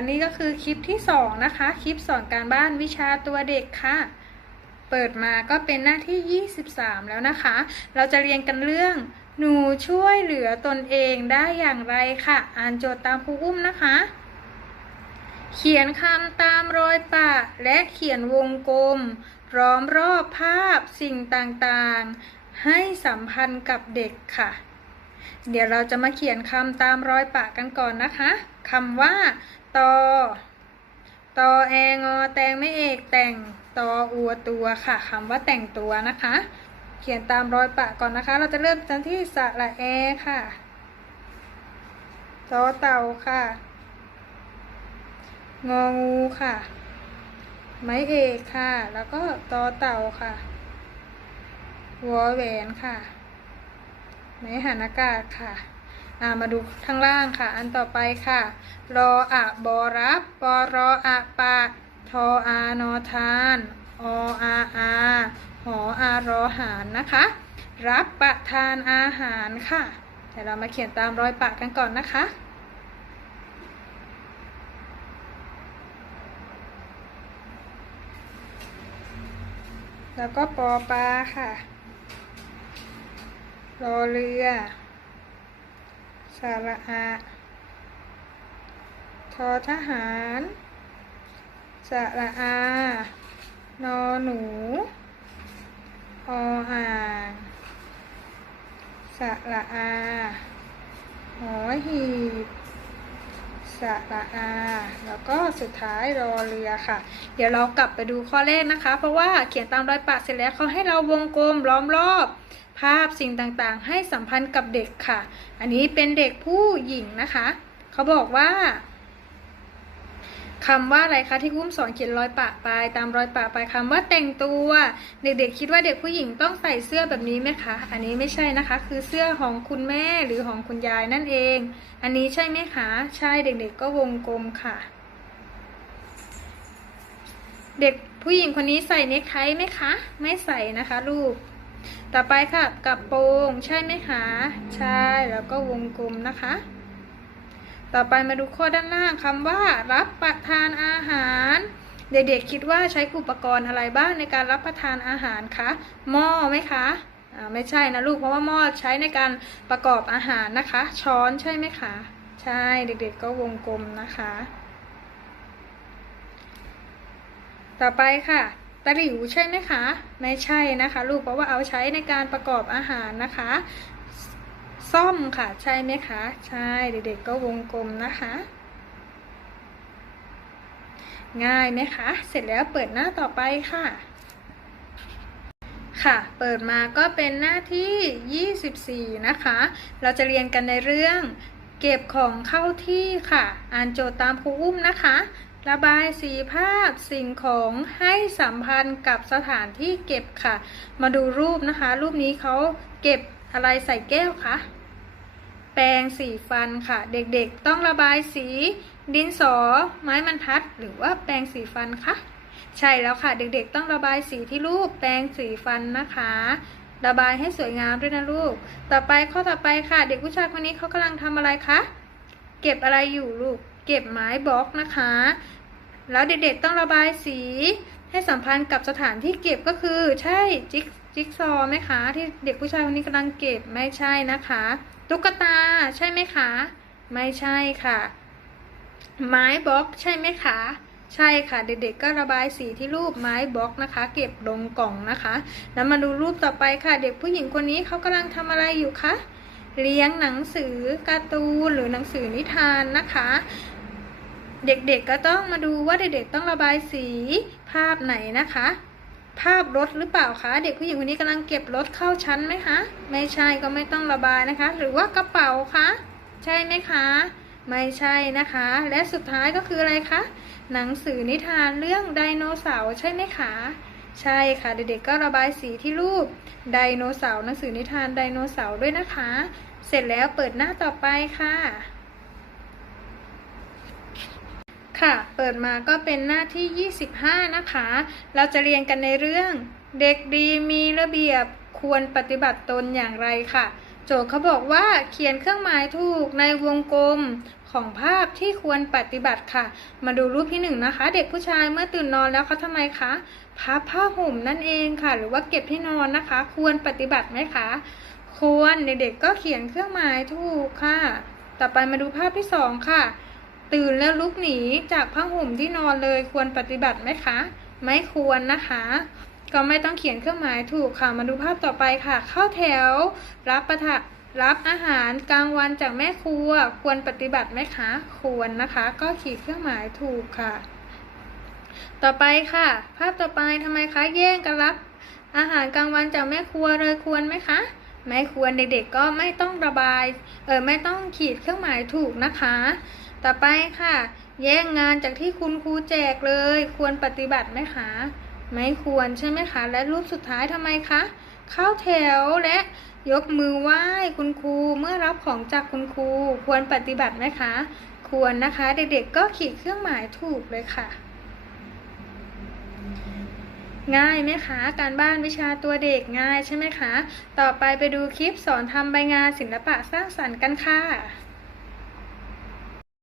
อันนี้ก็คือคลิปที่สองนะคะ คลิปสอนการบ้านวิชาตัวเด็กค่ะ เปิดมาก็เป็นหน้าที่ 23 แล้วนะคะ เราจะเรียนกันเรื่อง หนูช่วยเหลือตนเองได้อย่างไรค่ะ อ่านโจทย์ตามครูอุ้มนะคะ เขียนคำตามรอยปะ และเขียนวงกลมล้อมรอบภาพสิ่งต่างๆ ให้สัมพันธ์กับเด็กค่ะ เดี๋ยวเราจะมาเขียนคำตามรอยปะกันก่อนนะคะคำว่า ตอตอแองอแตงไม่เอกแต่งตออัวตัวค่ะคำว่าแต่งตัวนะคะ เขียนตามรอยปะก่อนนะคะ เราจะเริ่มกันที่สระแอค่ะตอเต่าค่ะ งองูค่ะ ไม้เอกค่ะ แล้วก็ตอเต่าค่ะวอแหวนค่ะ ไม้หันอากาศค่ะ มาดูข้างล่างค่ะ อันต่อไปค่ะ รออะบอรับปอรออะปะทออานอทานออาอาหออารอหารนะคะ รับประทานอาหารค่ะเดี๋ยวเรามาเขียนตามรอยปะกันก่อนนะคะแล้วก็ปอปลาค่ะ รอเรือ สระอาทอทหาร สระอา นอหนู ออ่าง สระอาหอหีบสระอา แล้วก็สุดท้ายรอเรือค่ะ เดี๋ยวเรากลับไปดูข้อแรกนะคะ เพราะว่าเขียนตามรอยปะเสร็จแล้วเขาให้เราวงกลมล้อมรอบ ภาพสิ่งต่างๆ ให้สัมพันธ์กับเด็กค่ะ อันนี้เป็นเด็กผู้หญิงนะคะ เขาบอกว่าคำว่าอะไรคะที่อุ้มสอนเขียนรอยปะไปตามรอยปะไปคำว่าแต่งตัวเด็กๆคิดว่าเด็กผู้หญิงต้องใส่เสื้อแบบนี้ไหมคะ อันนี้ไม่ใช่นะคะ คือเสื้อของคุณแม่หรือของคุณยายนั่นเอง อันนี้ใช่ไหมคะ ใช่เด็กๆก็วงกลมค่ะ เด็กผู้หญิงคนนี้ใส่เนคไทไหมคะ ไม่ใส่นะคะลูก ต่อไปค่ะกระโปรงใช่ไหมคะใช่แล้วก็วงกลมนะคะ ต่อไปมาดูข้อด้านล่างคำว่า รับประทานอาหาร เด็กๆคิดว่าใช้อุปกรณ์อะไรบ้างในการรับประทานอาหารคะหม้อไหมคะไม่ใช่นะลูกเพราะว่าหม้อใช้ในการประกอบอาหารนะคะ ช้อนใช่ไหมคะ ใช่เด็กๆก็วงกลมนะคะ ต่อไปค่ะ ตะหลิวใช่ไหมคะ ไม่ใช่นะคะลูกเพราะว่าเอาใช้ในการประกอบอาหารนะคะ ซ่อมค่ะใช่ไหมคะ ใช่เด็กๆก็วงกลมนะคะ ง่ายไหมคะ เสร็จแล้วเปิดหน้าต่อไปค่ะ ค่ะ เปิดมาก็เป็นหน้าที่ 24 นะคะ เราจะเรียนกันในเรื่อง เก็บของเข้าที่ค่ะ อ่านโจทย์ตามครูอุ้มนะคะ ระบายสีภาพสิ่งของให้สัมพันธ์กับสถานที่เก็บค่ะ มาดูรูปนะคะ รูปนี้เขาเก็บอะไรใส่แก้วคะแปรงสีฟันค่ะ เด็กๆต้องระบายสี ดินสอ ไม้บรรทัด หรือว่าแปรงสีฟันคะใช่แล้วค่ะ เด็กๆต้องระบายสีที่รูปแปรงสีฟันนะคะ ระบายให้สวยงามด้วยนะลูก ต่อไปข้อต่อไปค่ะ เด็กผู้ชายคนนี้เขากำลังทำอะไรคะเก็บอะไรอยู่ลูก เก็บไม้บล็อกนะคะ แล้วเด็กๆต้องระบายสีให้สัมพันธ์กับสถานที่เก็บก็คือใช่จิ๊กจิ๊กซอว์ไหมคะ ที่เด็กผู้ชายคนนี้กำลังเก็บไม่ใช่นะคะ ตุ๊กตาใช่ไหมคะ ไม่ใช่ค่ะ ไม้บล็อกใช่ไหมคะใช่ค่ะเด็กๆก็ระบายสีที่รูปไม้บล็อกนะคะ เก็บลงกล่องนะคะ แล้วมาดูรูปต่อไปค่ะ เด็กผู้หญิงคนนี้เขากำลังทำอะไรอยู่คะเลี้ยงหนังสือการ์ตูนหรือหนังสือนิทานนะคะ เด็กๆก็ต้องมาดูว่าเด็กๆต้องระบายสีภาพไหนนะคะ ภาพรถหรือเปล่าคะเด็กผู้หญิงคนนี้กำลังเก็บรถเข้าชั้นไหมคะ ไม่ใช่ก็ไม่ต้องระบายนะคะ หรือว่ากระเป๋าคะใช่ไหมคะ ไม่ใช่นะคะ และสุดท้ายก็คืออะไรคะหนังสือนิทานเรื่องไดโนเสาร์ใช่ไหมคะใช่ค่ะเด็กๆก็ระบายสีที่รูปไดโนเสาร์หนังสือนิทานไดโนเสาร์ด้วยนะคะ เสร็จแล้วเปิดหน้าต่อไปค่ะ ค่ะ เปิดมาก็เป็นหน้าที่ 25 นะคะ เราจะเรียนกันในเรื่องเด็กดีมีระเบียบควรปฏิบัติตนอย่างไรค่ะ โจทย์เขาบอกว่าเขียนเครื่องหมายถูกในวงกลมของภาพที่ควรปฏิบัติค่ะ มาดูรูปที่หนึ่งนะคะ เด็กผู้ชายเมื่อตื่นนอนแล้วเขาทำไมคะพับผ้าห่มนั่นเองค่ะ หรือว่าเก็บที่นอนนะคะ ควรปฏิบัติไหมคะ ควรเด็กๆก็เขียนเครื่องหมายถูกค่ะ ต่อไปมาดูภาพที่สองค่ะ ตื่นแล้วลุกหนีจากผ้าห่มที่นอนเลยควรปฏิบัติไหมคะ ไม่ควรนะคะ ก็ไม่ต้องเขียนเครื่องหมายถูกค่ะ มาดูภาพต่อไปค่ะ เข้าแถว รับประทะรับอาหารกลางวันจากแม่ครัว ควรปฏิบัติไหมคะ ควรนะคะ ก็ขีดเครื่องหมายถูกค่ะ ต่อไปค่ะ ภาพต่อไปทำไมคะแย่งกันรับ อาหารกลางวันจากแม่ครัวเลยควรไหมคะไม่ควรเด็กๆก็ไม่ต้องระบายเออไม่ต้องขีดเครื่องหมายถูกนะคะ ต่อไปค่ะ แย่งงานจากที่คุณครูแจกเลย ควรปฏิบัติไหมคะ ไม่ควรใช่ไหมคะ และรูปสุดท้ายทำไมคะ เข้าแถวและยกมือไหว้คุณครูเมื่อรับของจากคุณครู ควรปฏิบัติไหมคะ ควรนะคะ เด็กๆก็ขีดเครื่องหมายถูกเลยค่ะ ง่ายไหมคะ การบ้านวิชาตัวเด็กง่ายใช่ไหมคะ ต่อไปไปดูคลิปสอนทำใบงานศิลปะสร้างสรรค์กันค่ะ